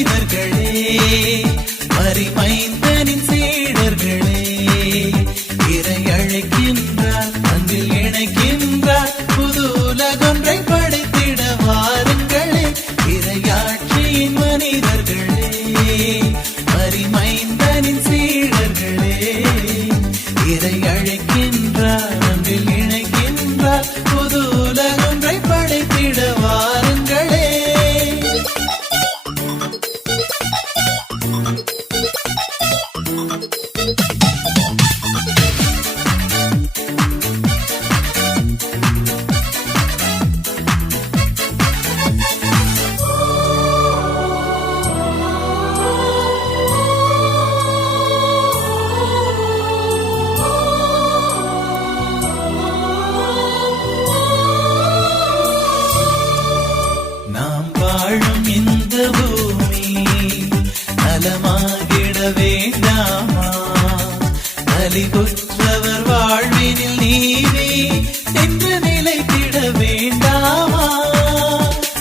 மனிதர்களே, மரிமைந்தனின் சீடர்களே, இறை அழைக்கின்றார், அன்பில் இணைக்கின்றார், புது உலகொன்றை படைத்திட வாருங்களே. இறையாட்சியின் மனிதர்களே, மரிமைந்தனின் சீடர்களே, இறை அழைக்கின்றார், அன்பில் இணைக்கின்றார், புது உலகொன்றை படைத்திட வாருங்களே. நாம் வாழும் இந்த பூமி நலமாகிட வேண்டாமா? நலிவுற்றவர் வாழ்வினில் நீதி என்று நிலைத்திட வேண்டாமா?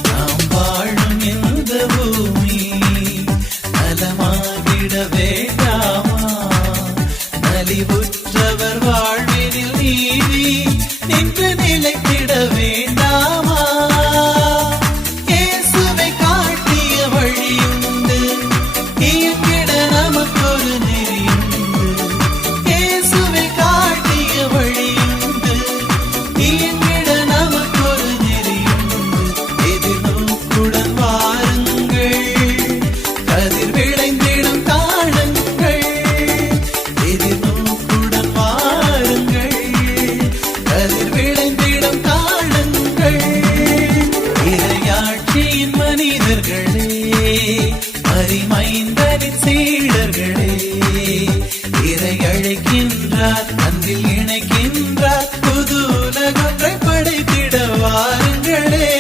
நாம் வாழும் இந்த பூமி நலமாகிட வேண்டாமா? நலிவுற்றவர் வாழ்வினில் நீதி என்று நிலைத்திட வேண்டாமா? இயேசுவை காட்டிய வழியுண்டு, இயங்கிட நமக்கொரு நெறியுண்டு. இயேசுவை காட்டிய வழியுண்டு, இயங்கிட நமக்கொரு நெறியுண்டு. எதிர்நோக்குடன் வாருங்கள், கதிர் விளைந்திடும் காணுங்கள். எதிர்நோக்குடன் வாருங்கள், கதிர் விளைந்திடும் காணுங்கள். இறையாட்சியின் மனிதர்களே, மரிமைந்தனின் சீடர்களே, இறை அழைக்கின்றார், அன்பில் இணைக்கின்றார், புது உலகொன்றை படைத்திட வாருங்களே.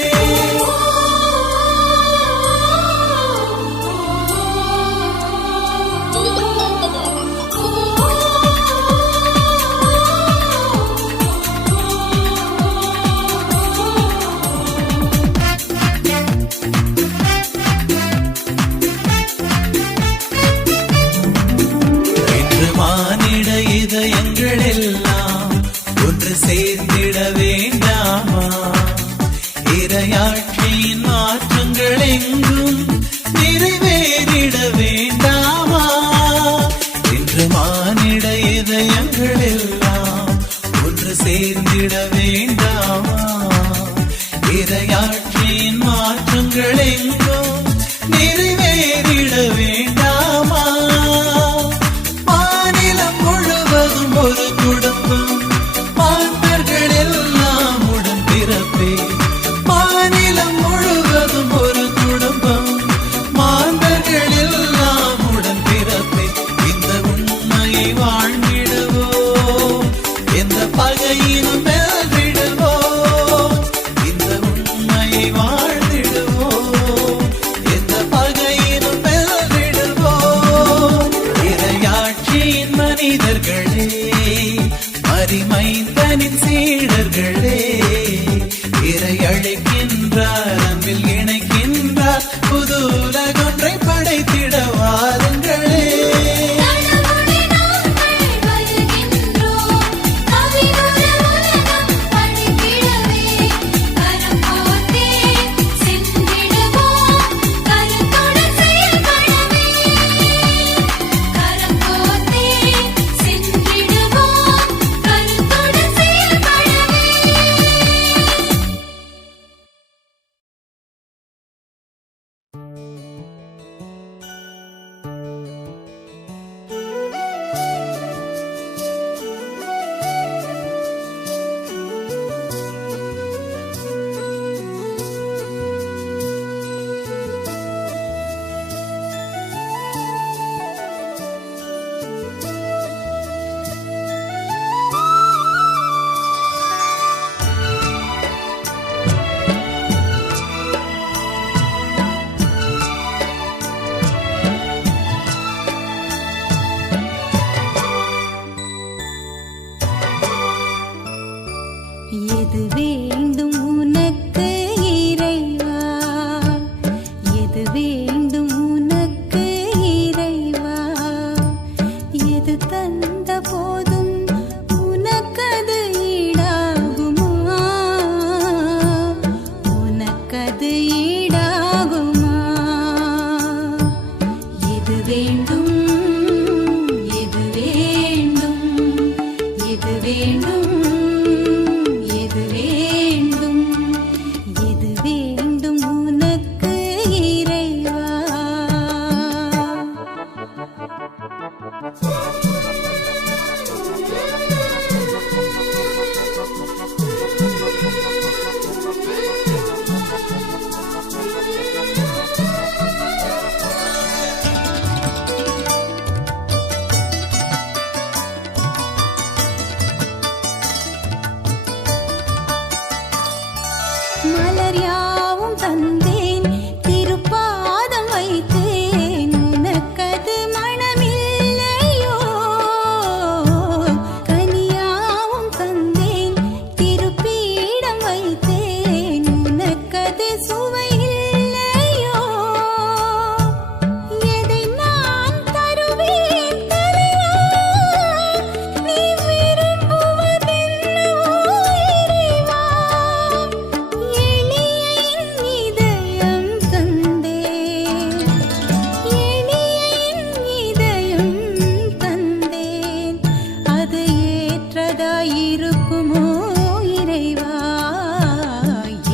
இன்று மானிட இதயங்கள் எல்லாம் ஒன்று சேர்ந்திட வேண்டாமா? இறையாட்சியின் மாற்றங்கள் எங்கும் நிறைவேறிட வேண்டாமா? இன்று மானிட இதயங்கள் எல்லாம் ஒன்று சேர்ந்திட வேண்டாமா? இறையாட்சியின் மாற்றங்கள் எங்கும் நிறைவேறிட வேண்டாமா? மாநிலம் முழுவதும் ஒரு குடும்பம், மாந்தர்கள் எல்லாம் உடன் பிறப்பே. மாநிலம் முழுவதும் ஒரு குடும்பம், மாந்தர்கள் எல்லாம் உடன் பிறப்பே. இந்த உண்மையை வாழ்ந்திடுவோம், எந்த பகையினும் வெல்விடுவோம். இந்த உண்மையை வாழ்ந்திடுவோம், எந்த பகையினும் வெல்விடுவோம். இறையாட்சியின் மனிதர்களே, மரிமைந்தனின் சீடர்களே, இறை அழைக்கின்றார், அன்பில் இணைக்கின்றார், புது உலகொன்றை படைத்திட வாருங்களே. எது வேண்டும் உனக்கு இறைவா, எது வேண்டும் உனக்கு எது வேண்டும் எது வேண்டும் எது வேண்டும் உனக்கு இறைவா. மலர் யாவும் தந்தேன் திருப்பாதம் வைத்தேன் உனக்கது மனமில்லையோ. கனியாவும் தந்தேன் திருப்பீடம் வைத்தேன் உனக்கது சுவையில்லையோ. எதை நான் தருவேன் தலைவா நீ விரும்புவதென்னவோ இறைவா. இருக்குமோ இறைவா.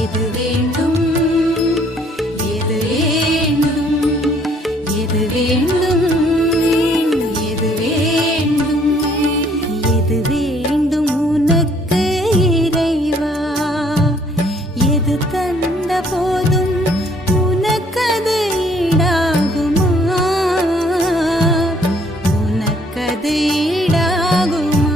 எது வேண்டும் எது வேண்டும் எது வேண்டும் எது வேண்டும் எது வேண்டும் உனக்கு இறைவா. எது தந்த போதும் உனக்கது ஈடாகுமா உனக்கது ஈடாகுமா.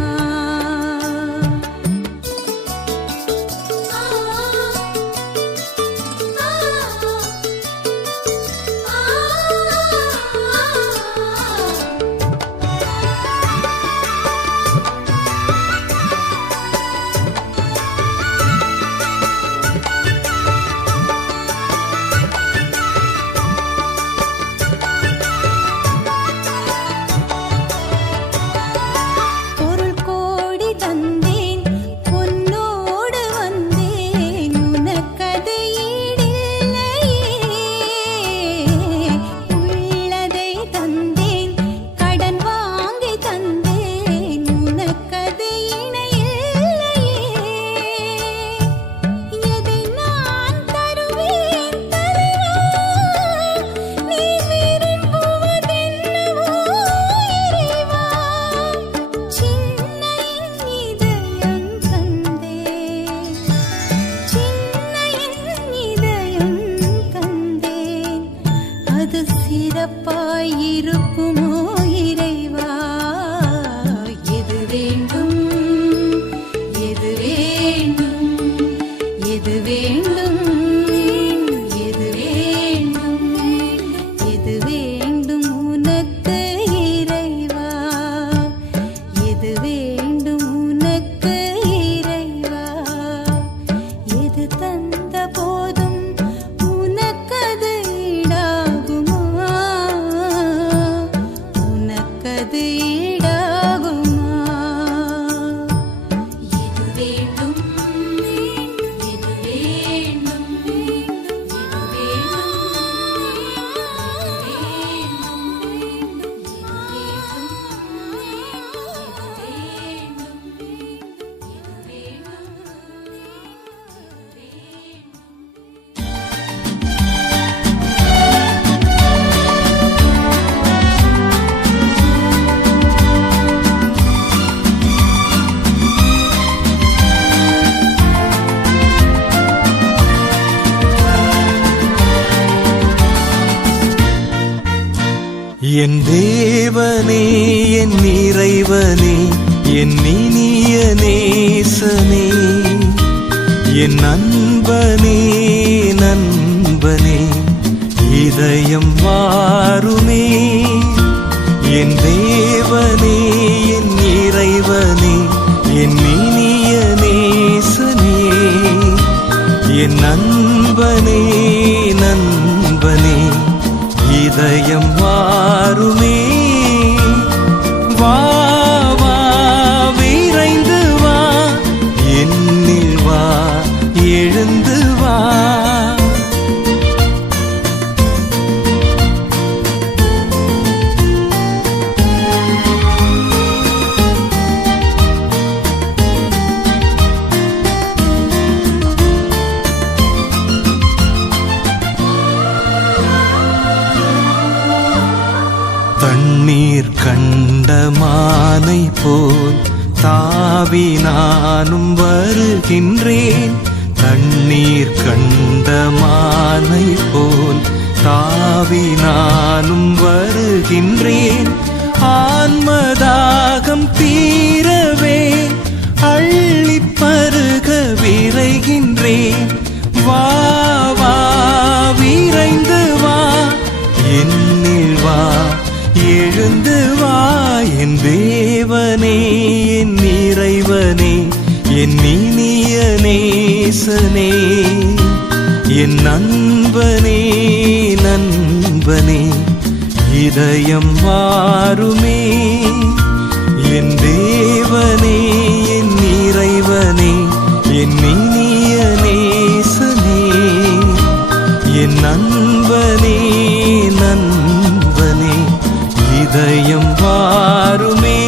பொருள் கோடி தந்தேன் பொன்னோடு வந்தேன் உனக்கது ஈடில்லையே. உள்ளதை தந்தேன் கடன் வாங்கி தந்தேன் உனக்கது இணையில்லையே. எதை நான் தருவேன் தலைவா நீ விரும்புவதென்னவோ இறைவா. சின்ன என் இதயம் தந்தேன் சின்ன என் இதயம் தந்தேன் அது சிறப்பாய் இருக்குமோ இறைவா. எது வேண்டும் எது வேண்டும் எது வேண்டும் எது வேண்டும் எது வேண்டும் உனக்கு இறைவா. எது வேண்டும் உனக்கு இறைவா. எது தந்த போதும் உனக்கது ஈடாகுமா உனக்கது ஈடாகுமா. எது வேண்டும் எது வேண்டும் எது என் தேவனே என் இறைவனே என் இனிய நேசனே என் நண்பனே நண்பனே இதயம் வாருமே. என் தேவனே என் இறைவனே என் இனிய நேசனே என் நண்பனே நண்பனே இதயம் வாருமே. வா வா விரைந்து வா என்னில் வா எழுந்து வா. கண்ட மானை போல் தாவி நானும் வருகின்றேன். தண்ணீர் கண்ட மானை போல் தாவி நானும் வருகின்றேன். ஆன்மதாகம் தீரவே அள்ளிப் பருக விரைகின்றேன். வா வா விரைந்து வா, என்னில் வா, எழுந்து வா. என் தேவனே, என் இறைவனே, என் இனிய நேசனே, என் நண்பனே, நண்பனே, இதயம் வாருமே. என் தேவனே, என் இறைவனே, என் இனிய நேசனே, என் நண்பனே, நண்பனே, இதயம் வாருமே.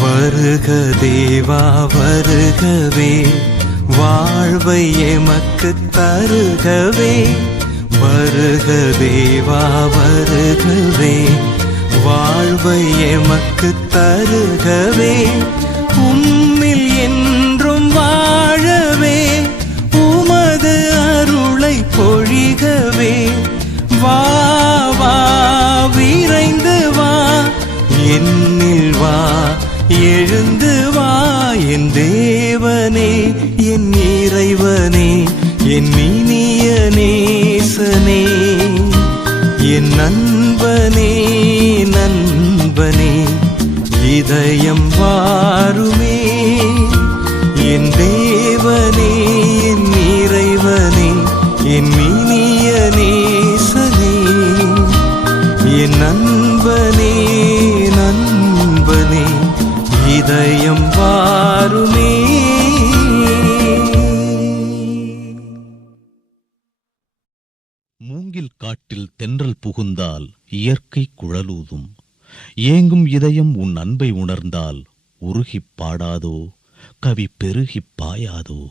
வருக தேவா வருகவே, வாழ்வை எமக்கு தருகவே. வருக தேவா வருகவே, வாழ்வை எமக்கு தருகவே. உம்மில் என்றும் வாழவே, உமது அருளை பொழிகவே. வா வா விரைந்து வா, என்னில் வா, எழுந்து வா. என் தேவனே, என் இறைவனே, என் இனிய நேசனே, என் நண்பனே, நண்பனே, இதயம் வாருமே. என் தேவனே, என் இறைவனே, என் இனிய நேசனே, என் நண்பனே, நண்பனே, இதயம் வாருமே. மூங்கில் காட்டில் தென்றல் புகுந்தால் இயற்கை குழலூதும். ஏங்கும் இதயம் உன் அன்பை உணர்ந்தால் உருகிப் பாடாதோ, கவி பெருகிப் பாயாதோ.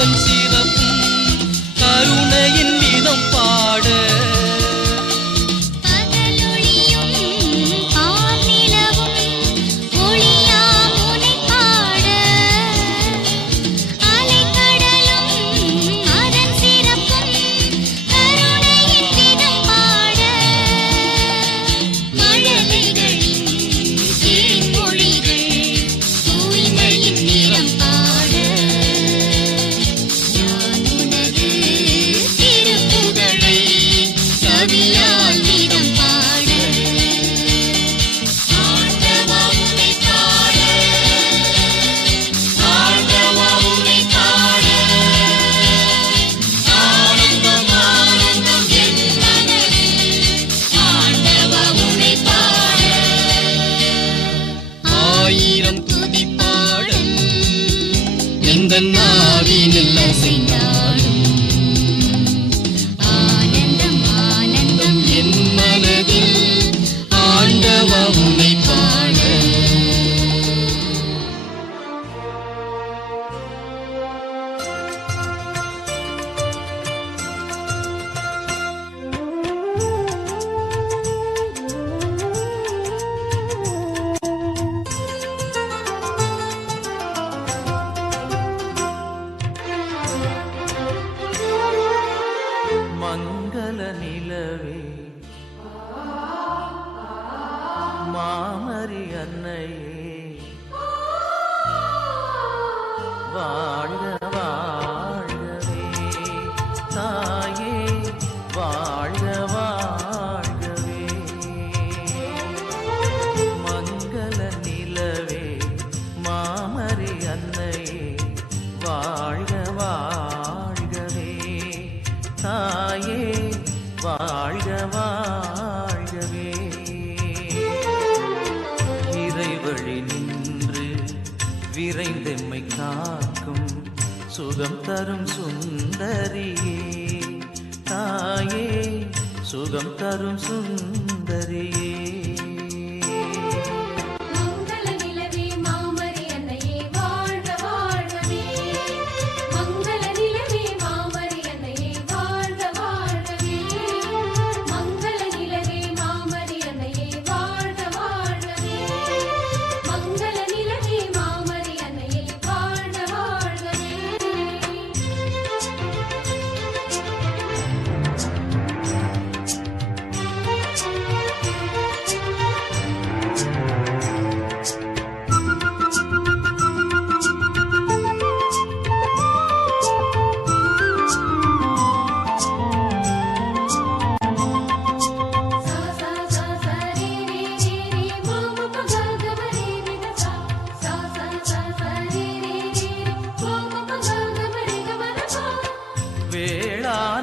அதன் சிறப்பும் கருணையின் விதம் பாட நாவினெல்லாம் செய்தாடும் ஆனந்தம் ஆனந்தம் என் மனதில் ஆண்டவா உன்னை பாட மங்கள நிலவே மாமரி அன்னையே வாழ்க வாழ்கவே தாயே வாழ்க வாழ்கவே மங்கள நிலவே மாமரி அன்னையே வாழ்க வாழ்கவே தாயே வாழ்க வாழ்கவே இறைவழி நின்று விரைந்தெம்மை காக்கும் சுகம் தரும் சுந்தரியே தாயே சுகம் தரும் சுந்தரியே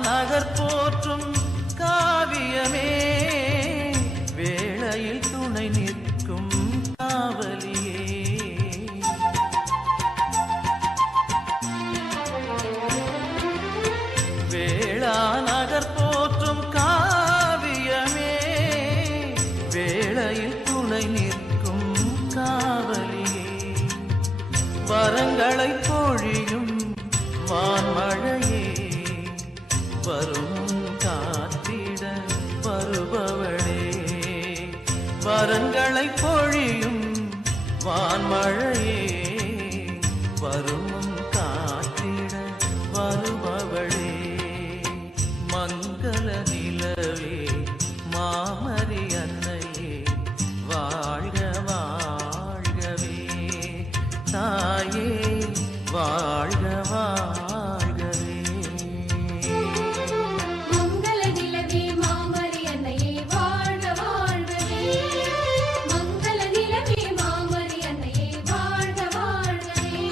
நகர் போற்றும் காவியமே வேளையில் துணை நிற்கும் காவலியே வேளா நகர் போற்றும் காவியமே வேளையில் துணை நிற்கும் காவலியே வரங்களை பொழியும் வான்மழையே வரும் காத்திட வருபவளே வரங்களை பொழியும் வான்மழையே வரும் காத்திட வருபவளே மங்கள நிலவே மாமரி அன்னையே வாழ்க வாழ்கவே தாயே வாழ்க வாழ்கவே மங்கள நிலவே மாமரி அன்னையே வாழ்க வாழ்கவே மங்கள நிலவே மாமரி அன்னையே வாழ்க வாழ்கவே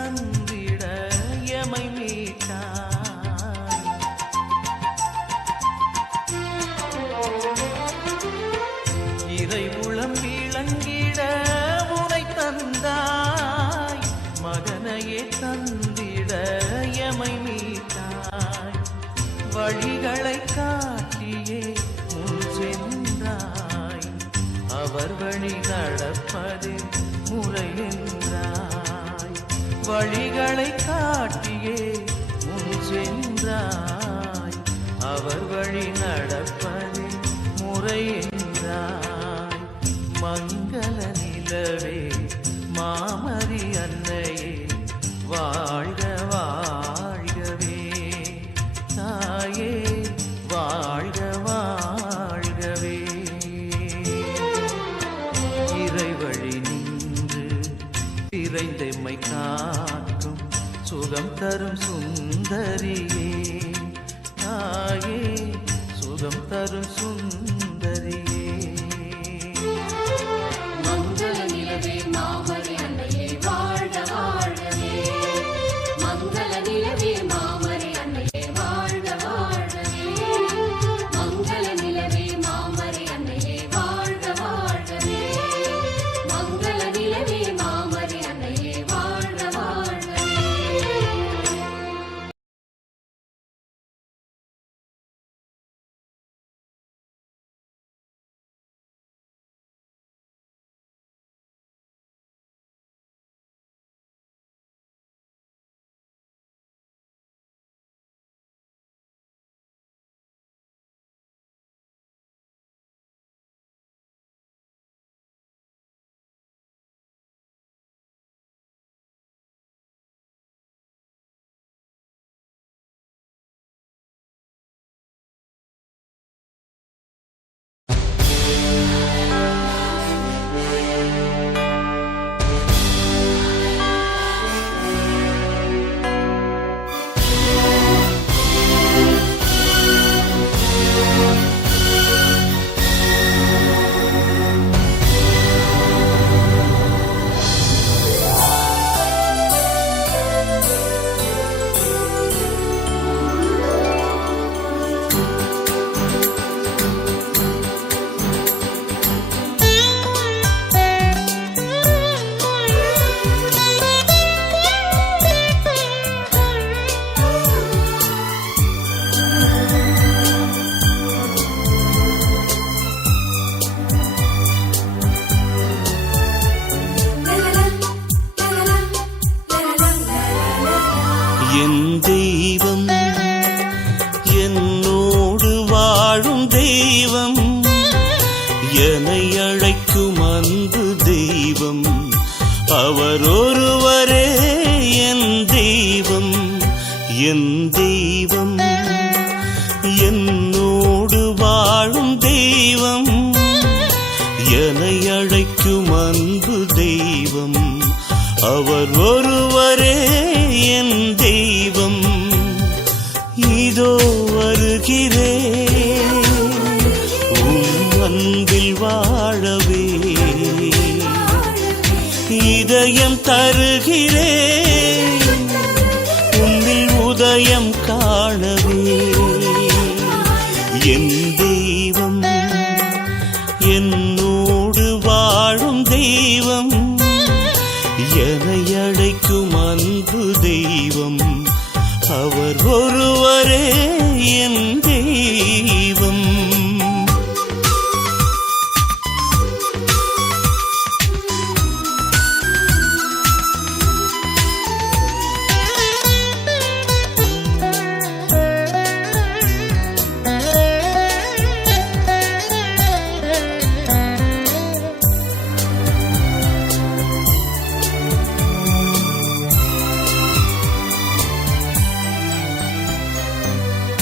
தந்திட எமை மீட்டாய். இறை உளம் விளங்கிட உனை தந்தாய். மகனையே தந்திட எமை மீட்டாய். வழிகளை காட்டியே முன் சென்றாய். அவர் வழி நடப்பது முறை என்றாய். வழிகளை காட்டியே முன் சென்றாய். அவர் வழி நடப்பது முறை என்றாய். மங்கள நிலவே மாமரி அன்னையே வாழ்க வாழ்கவே. தாயே வாழ்க வாழ்கவே. இறைவழி நின்று இறைந்தெம்மை காக்கும் சுகம் தரும் சுந்தரியே. தாயே சுகம் தரும் சுந்தரியே. மங்கள நிலவே மாமரி அன்னையே வாழ்க வாழ்கவே. மங்கள நிலவே மாமரி அன்னையே வாழ்க வாழ்கவே. மங்கள நிலவே மாமரி அன்னையே வாழ்க வாழ்கவே. மங்கள நிலவே மாமரி அன்னையே வாழ்க வாழ்கவே. என் தெய்வம் என்னோடு வாழும் தெய்வம் என்னை அழைக்கும் அன்பு தெய்வம் அவர் ஒருவரே என் தெய்வம். என் தெய்வம் என்னோடு வாழும் தெய்வம் என்னை அழைக்கும் அன்பு தெய்வம் அவர் ஒருவரே என் தெய்வம். இதோ வருகிறேன் உம் அன்பில் வாழவே. இதயம் தருகிறேன் உன்னில் உதயம் காணவே. என் தெய்வம் என்னோடு வாழும் தெய்வம் என்னை அழைக்கும் அன்பு தெய்வம் அவர் ஒருவரே என் தெய்வம்.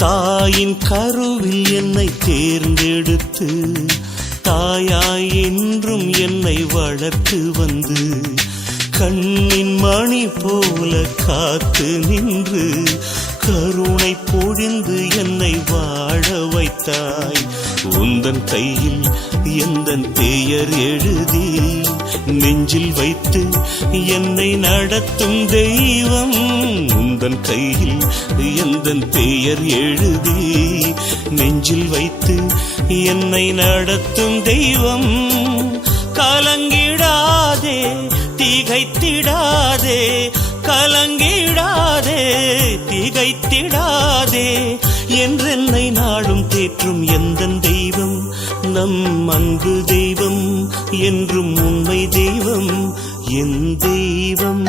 தாயின் கருவில் என்னை தேர்ந்தெடுத்து தாயாய் என்றும் என்னை வளர்த்து வந்து கண்ணின் மணி போல காத்து நின்று கருணை பொழிந்து என்னை வாழ வைத்தாய். உந்தன் கையில் எந்தன் பெயர் எழுதி நெஞ்சில் வைத்து என்னை நடத்தும் தெய்வம். உந்தன் கையில் எந்தன் பெயர் எழுதி நெஞ்சில் வைத்து என்னை நடத்தும் தெய்வம். கலங்கிடாதே திகைத்திடாதே, கலங்கிடாதே திகைத்திடாதே, என்றென்னை நாளும் தேற்றும் எந்தன் தெய்வம். நம் அன்பு தெய்வம், என்றும் உண்மை தெய்வம், என் தெய்வம்,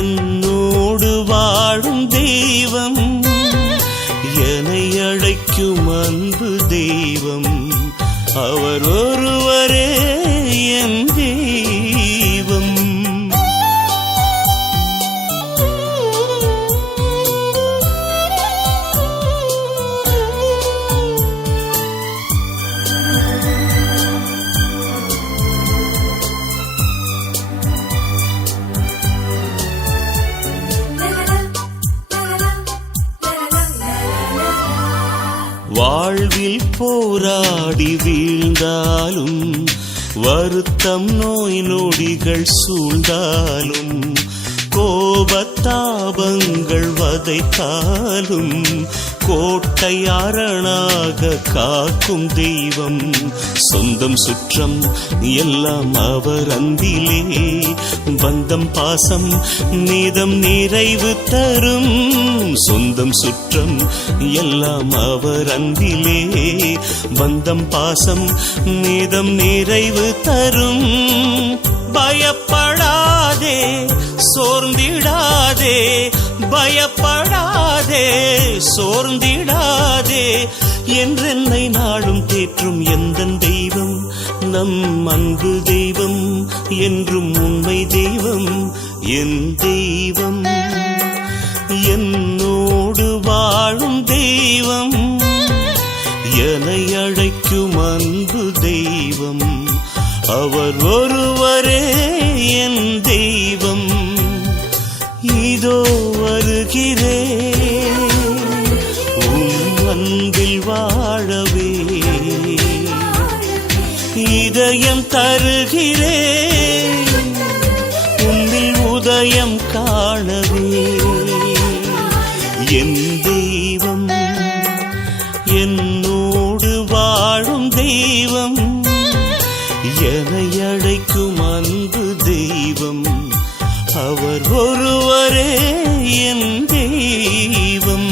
என்னோடு வாழும் தெய்வம், என்னை அழைக்கும் அன்பு தெய்வம், அவர் ஒருவரே என் தெய்வம். வாழ்வில் போராடி வீழ்ந்தாலும், வருத்தம் நோய் நொடிகள் சூழ்ந்தாலும், கோபத்தாபங்கள் வதைத்தாலும், கோட்டை அரணாக காக்கும் தெய்வம். சொந்தம் சுற்றம் எல்லாம் அவர் அன்பிலே, பந்தம் பாசம் நீதம் நிறைவு தரும். சொந்தம் சுற்றம் எல்லாம் அவர் அன்பிலே, பந்தம் பாசம் நீதம் நிறைவு தரும். பயப்படாதே சோர்ந்திடாதே, பயப்படாதே சோர்ந்திடாதே, என்றென்னை நாளும் தேற்றும் எந்தன் தெய்வம். நம் அன்பு தெய்வம், என்றும் உண்மை தெய்வம், என் தெய்வம், என்னோடு வாழும் தெய்வம், என்னை அழைக்கும் அன்பு தெய்வம், அவர் ஒருவரே என் தெய்வம். இதோ வருகிறேன் உம் அன்பில் வாழவே, இதயம் தருகிறேன் உன்னில் உதயம் காணவே. என் தெய்வம், என்னோடு வாழும் தெய்வம், என்னை அழைக்கும் அன்பு தெய்வம், அவர் ஒருவரே என் தெய்வம்.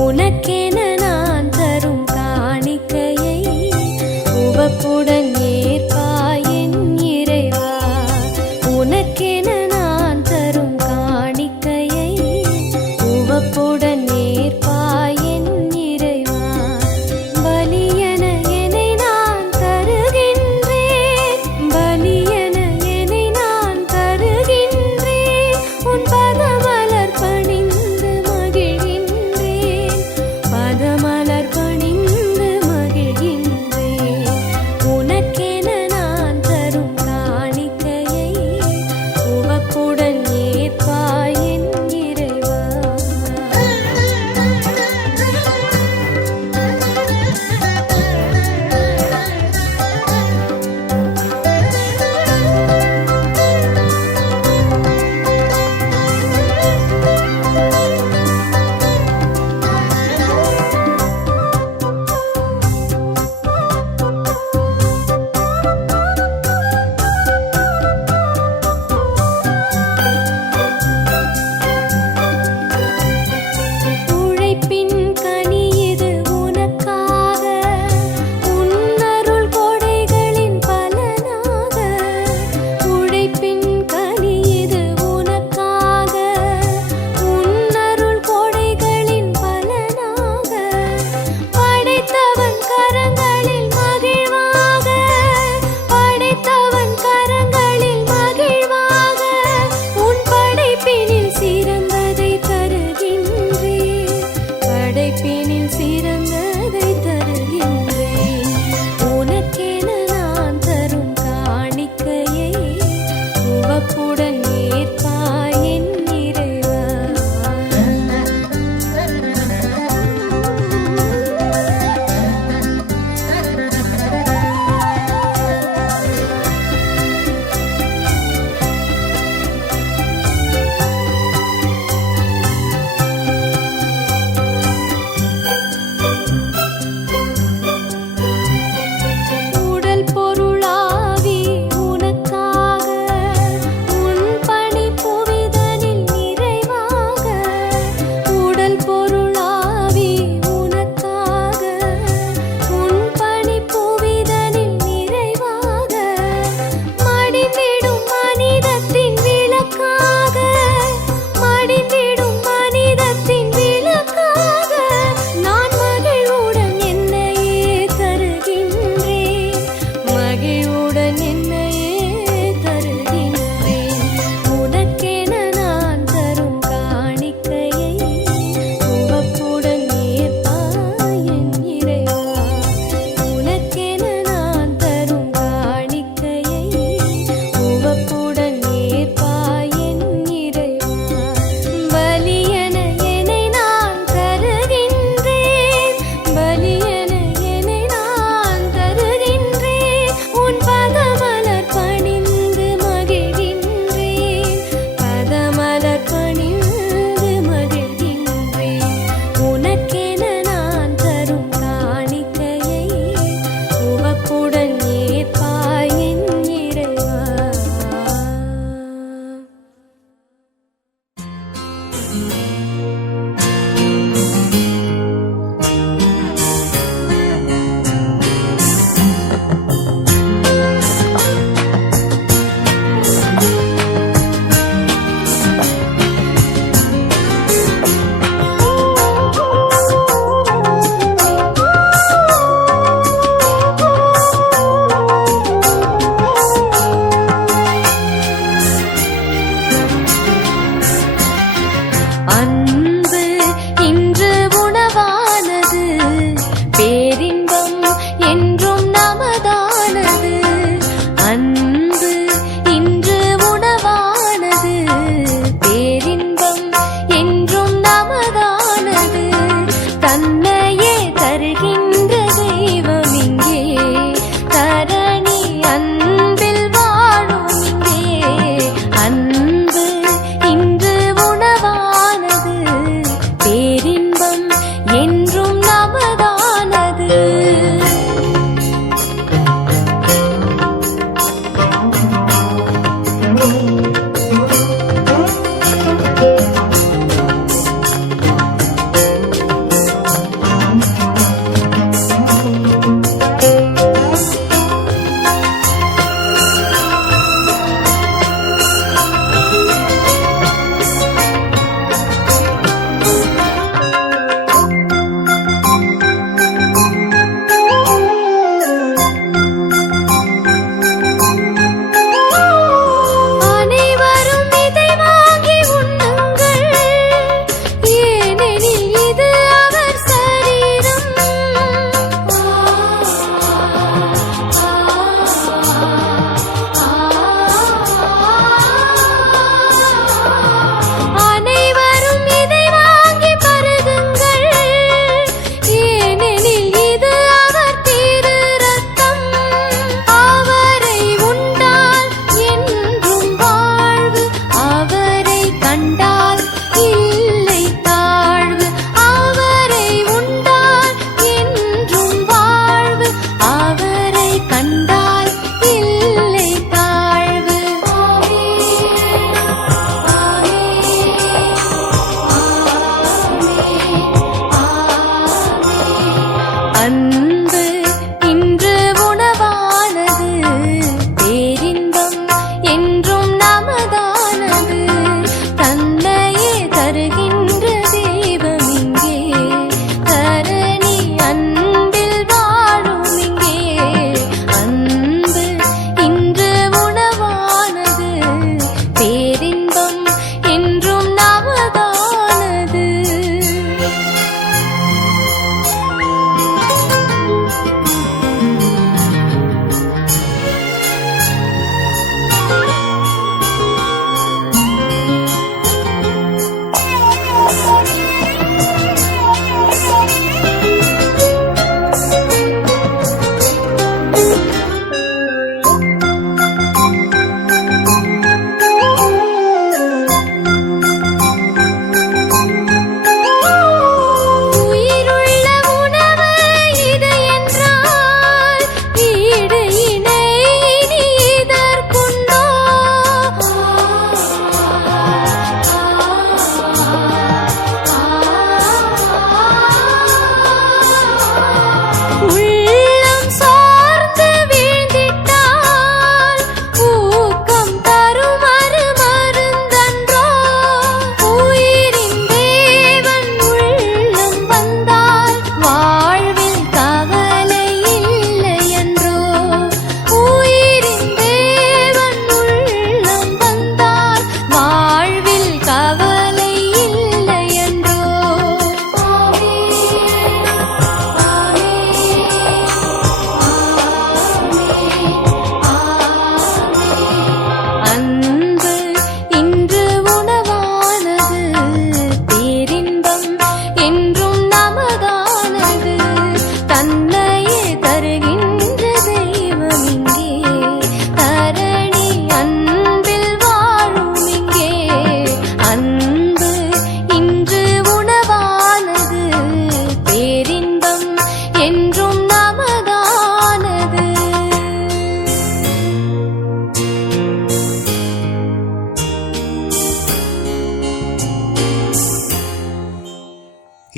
உனக்கென நான் தரும் காணிக்கையை உவப்புடன் ஏற்பாய் என் இறைவா. உனக்கென நான் தரும் காணிக்கையை உவப்புடன் ஏற்பாய் என் இறைவா. பலியென என்னை நான் தருகின்றேன், பலியென என்னை நான் தருகின்றேன், உன் பதமலர் பணிந்து மகிழ்கின்றேன், பதமலர் பணிந்து மகிழ்கின்றேன். உனக்கென நான் தரும் காணிக்கையை உவப்புடன்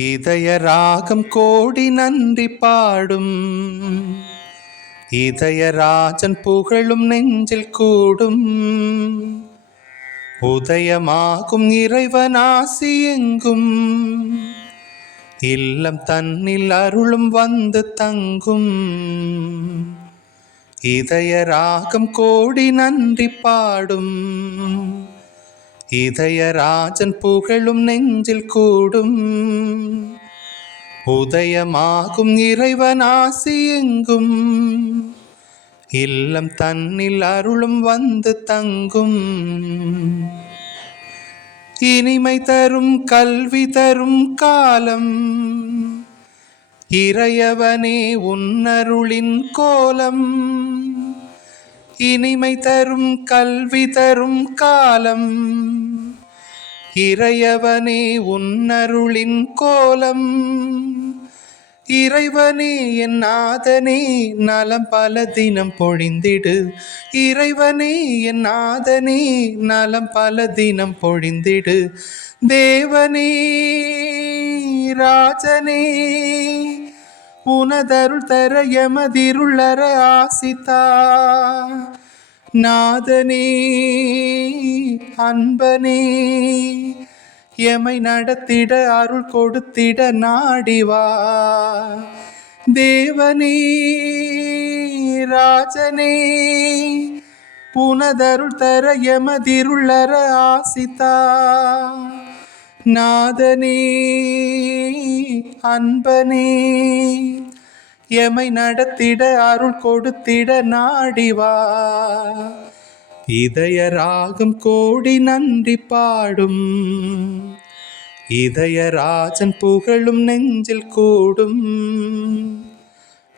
இதய ராகம் கோடி நன்றி பாடும், இதயராஜன் புகழும் நெஞ்சில் கூடும், உதயமாகும் இறைவனாசி எங்கும், இல்லம் தன்னில் அருளும் வந்து தங்கும். இதய ராகம் கோடி நன்றி பாடும், இதயராஜன் புகழும் நெஞ்சில் கூடும், உதயமாகும் இறைவனாசி எங்கும், இல்லம் தன்னில் அருளும் வந்து தங்கும். இனிமை தரும் கல்வி தரும் காலம், இறையவனே உன்னருளின் கோலம். இனிமை தரும் கல்வி தரும் காலம், இறையவனே உன்னருளின் கோலம். இறைவனே என் நாதனே நலம் பல தினம் பொழிந்திடு, இறைவனே என் நாதனே நலம் பல தினம் பொழிந்திடு. தேவனே ராஜனே உனதருள் தர எமதிருளற ஆசித்தா. நாதனே அன்பனே எமை நடத்திட அருள் கொடுத்திட நாடிவா. தேவனே ராஜனே உனதருள் தர எமதிருளற ஆசித்தா. நாதனே அன்பனே எமை நடத்திட அருள் கொடுத்திட நாடிவா. இதய ராகம் கோடி நன்றி பாடும், இதயராஜன் புகழும் நெஞ்சில் கூடும்,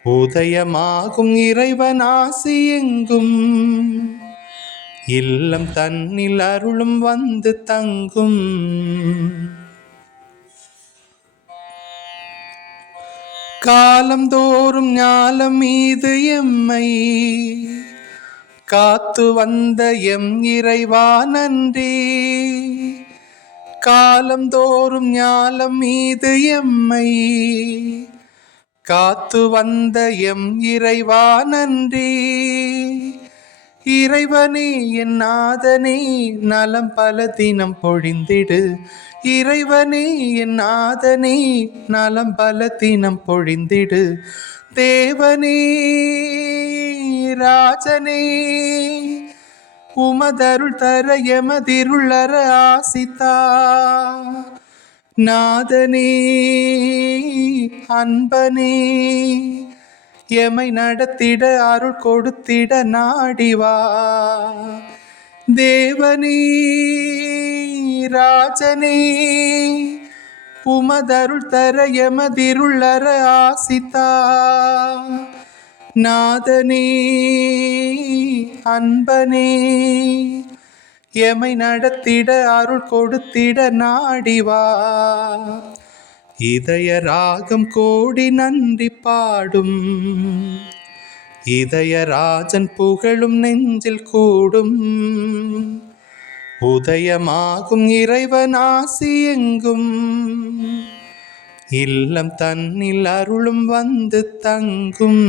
உதயமாகும் இறைவனாசி எங்கும், இல்லம் தன்னில் அருளும் வந்து தங்கும். காலந்தோறும் ஞாலம் மீது எம்மை காத்து வந்த எம் இறைவா நன்றி. காலந்தோறும் ஞாலம் மீது எம்மை காத்து வந்த எம் இறைவா நன்றி. இறைவனே என் நாதனே நலம் பல தினம் பொழிந்திடு, இறைவனே என் நாதனே நலம் பல தினம் பொழிந்திடு. தேவனே ராஜனே உமதருள் தர எமதிருளற ஆசித்தா. நாதனே அன்பனே எமை நடத்திட அருள் கொடுத்திட நாடிவா. தேவனே ராஜனே உமதருள் தர எமதிருளற ஆசித்தா. நாதனே அன்பனே எமை நடத்திட அருள் கொடுத்திட நாடிவா. இதய ராகம் கோடி நன்றி பாடும், இதயராஜன் புகழும் நெஞ்சில் கூடும், உதயமாகும் இறைவனாசி எங்கும், இல்லம் தன்னில் அருளும் வந்து தங்கும்.